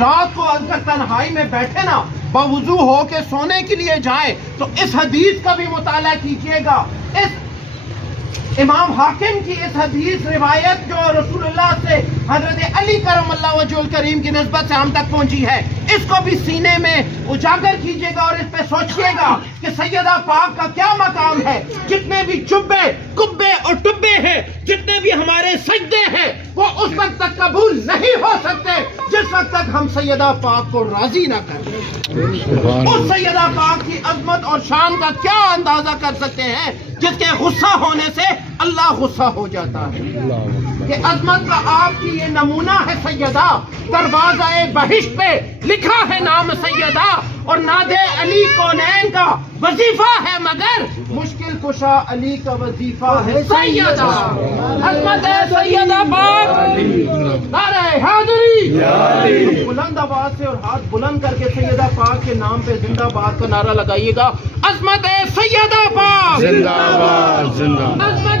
رات کو اگر تنہائی میں بیٹھے نا باوضو ہو کے سونے کے لیے جائیں تو اس حدیث کا بھی مطالعہ کیجئے گا. اس امام حاکم کی اس حدیث روایت جو رسول اللہ سے حضرت علی کرم اللہ وجہ الکریم کی نسبت سے ہم تک پہنچی ہے، اس کو بھی سینے میں اجاگر کیجئے گا اور اس پہ سوچئے گا کہ سیدہ پاک کا کیا مقام ہے. جتنے بھی چبے کبے اور ٹبے ہیں، جتنے بھی ہمارے سجدے ہیں، وہ اس وقت تک قبول نہیں ہو سکتے جس وقت تک ہم سیدہ پاک کو راضی نہ کریں. اس سیدہ پاک کی عظمت اور شان کا کیا اندازہ کر سکتے ہیں جس کے غصہ ہونے سے اللہ غصہ ہو جاتا ہے. کہ عظمت کا آپ کی یہ نمونہ ہے سیدہ. دروازہ بہشت پہ لکھا ہے نام سیدہ، اور نادے علی کونین کا وظیفہ ہے مگر مشکل کشا علی کا وظیفہ ہے سیدہ. عظمت ہے سیدہ پاک. نعرہ حیدری. بلند آواز سے اور ہاتھ بلند کر کے سیدہ پاک کے نام پہ زندہ باد کا نعرہ لگائیے گا. عظمت ہے سیدہ پاک. زندہ باد، زندہ باد. عظمت